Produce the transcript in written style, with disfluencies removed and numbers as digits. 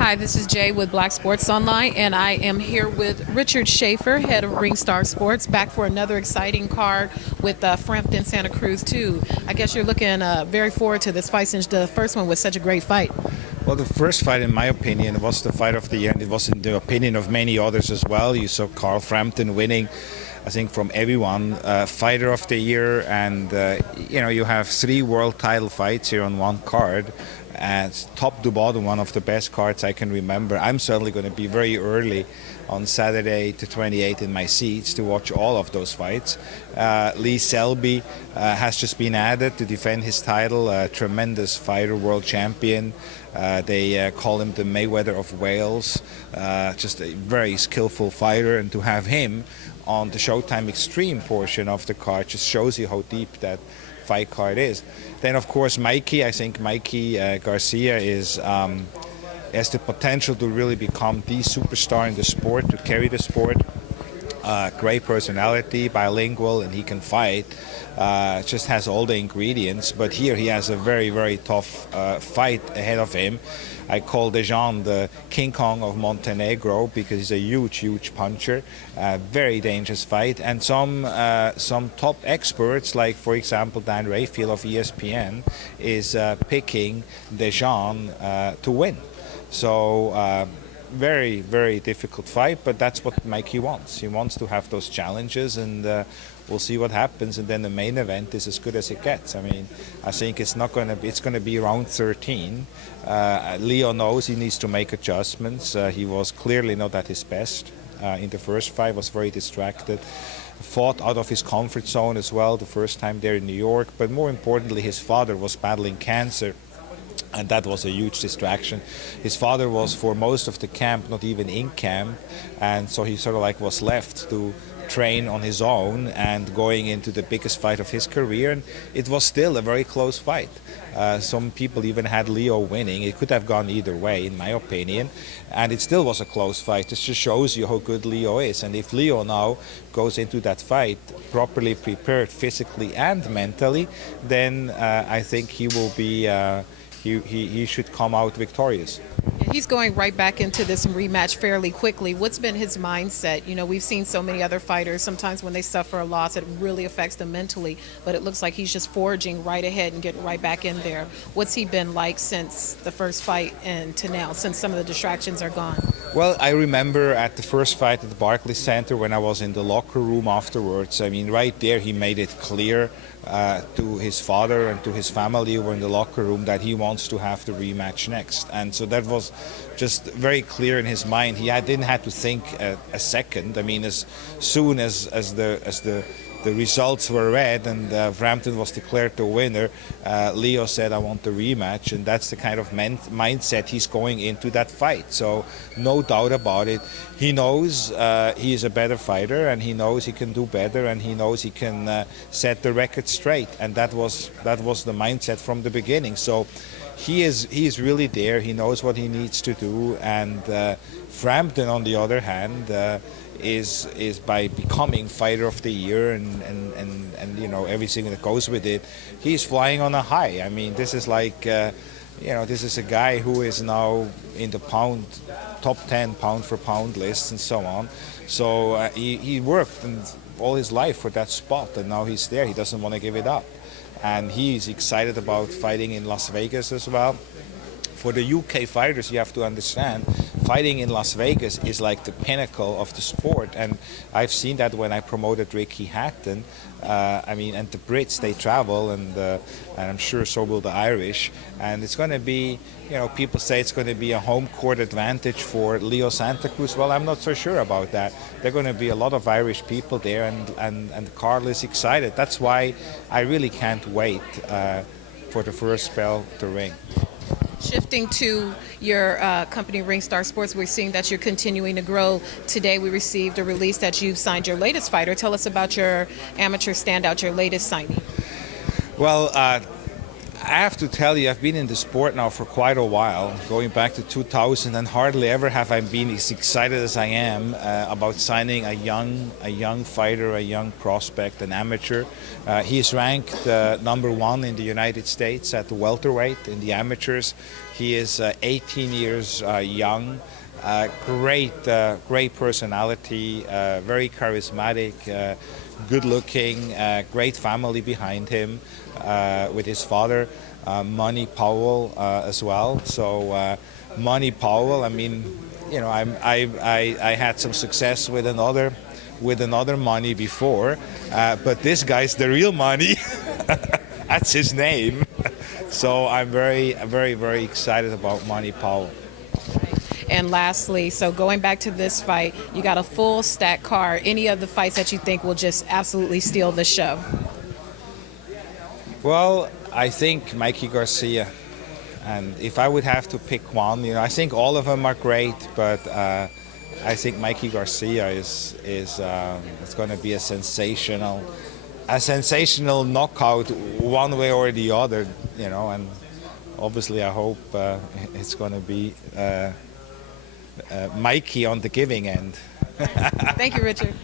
Hi, this is Jay with Black Sports Online, and I am here with Richard Schaefer, head of Ringstar Sports, back for another exciting card with Frampton, Santa Cruz, too. I guess you're looking very forward to this fight since the first one was such a great fight. Well, the first fight, in my opinion, was the fight of the year, and it was in the opinion of many others as well. You saw Carl Frampton winning, I think, from everyone, fighter of the year, and you have 3 world title fights here on one card. And top to bottom, one of the best cards I can remember. I'm certainly going to be very early on Saturday the 28th in my seats to watch all of those fights. Lee Selby has just been added to defend his title, a tremendous fighter, world champion. They call him the Mayweather of Wales, just a very skillful fighter, and to have him on the Showtime Extreme portion of the card just shows you how deep that fight card is. Then, of course, Mikey. I think Mikey Garcia has the potential to really become the superstar in the sport, to carry the sport. Great personality, bilingual, and he can fight. Just has all the ingredients. But here he has a very, very tough fight ahead of him. I call Dejan the King Kong of Montenegro because he's a huge, huge puncher. Very dangerous fight. And some top experts, like, for example, Dan Rayfield of ESPN, is picking Dejan to win. So very, very difficult fight, but that's what Mikey wants. He wants to have those challenges, and we'll see what happens. And then the main event is as good as it gets. I mean, I think it's going to be round 13. Leo knows he needs to make adjustments. He was clearly not at his best in the first fight. Was very distracted. Fought out of his comfort zone as well the first time there in New York. But more importantly, his father was battling cancer, and that was a huge distraction. His father was, for most of the camp, not even in camp, and so he sort of like was left to train on his own and going into the biggest fight of his career, and it was still a very close fight. Some people even had Leo winning. It could have gone either way, in my opinion, and it still was a close fight. This just shows you how good Leo is, and if Leo now goes into that fight properly prepared physically and mentally, then I think he will be he should come out victorious. He's going right back into this rematch fairly quickly. What's been his mindset? You know, we've seen so many other fighters, sometimes when they suffer a loss, it really affects them mentally, but it looks like he's just forging right ahead and getting right back in there. What's he been like since the first fight and to now, since some of the distractions are gone? Well, I remember at the first fight at the Barclays Center when I was in the locker room afterwards. I mean, right there he made it clear to his father and to his family who were in the locker room that he wants to have the rematch next. And so that was just very clear in his mind. He didn't have to think a second. I mean, as soon as the results were read and Frampton was declared the winner, Leo said, I want the rematch, and that's the kind of mindset he's going into that fight. So no doubt about it. He knows he is a better fighter, and he knows he can do better, and he knows he can set the record straight, and that was the mindset from the beginning. So he's really there. He knows what he needs to do, and Frampton, on the other hand, is by becoming fighter of the year and you know, everything that goes with it, he's flying on a high. I mean, this is like this is a guy who is now in the top 10 pound for pound lists and so on. So he worked all his life for that spot, and now he's there. He doesn't want to give it up, and he's excited about fighting in Las Vegas as well. For the UK fighters, you have to understand, fighting in Las Vegas is like the pinnacle of the sport, and I've seen that when I promoted Ricky Hatton. I mean, and the Brits, they travel, and I'm sure so will the Irish, and it's going to be, you know, people say it's going to be a home court advantage for Leo Santa Cruz. Well, I'm not so sure about that. There are going to be a lot of Irish people there, and Carl is excited. That's why I really can't wait for the first spell to ring. Shifting to your company, Ringstar Sports, we're seeing that you're continuing to grow. Today we received a release that you've signed your latest fighter. Tell us about your amateur standout, your latest signee. Well, I have to tell you, I've been in the sport now for quite a while, going back to 2000, and hardly ever have I been as excited as I am about signing a young fighter, a young prospect, an amateur. He is ranked #1 in the United States at the welterweight in the amateurs. He is 18 years young. Great personality, very charismatic, good looking, great family behind him with his father, Manny Powell as well. So Manny Powell, I mean, you know, I had some success with another Manny before, but this guy's the real Manny. That's his name. So I'm very excited about Manny Powell. And lastly, so going back to this fight, you got a full stack card. Any of the fights that you think will just absolutely steal the show? Well, I think Mikey Garcia. And if I would have to pick one, you know, I think all of them are great, but I think Mikey Garcia is it's going to be a sensational knockout one way or the other, you know. And obviously, I hope it's going to be Mikey on the giving end. Thank you, Richard.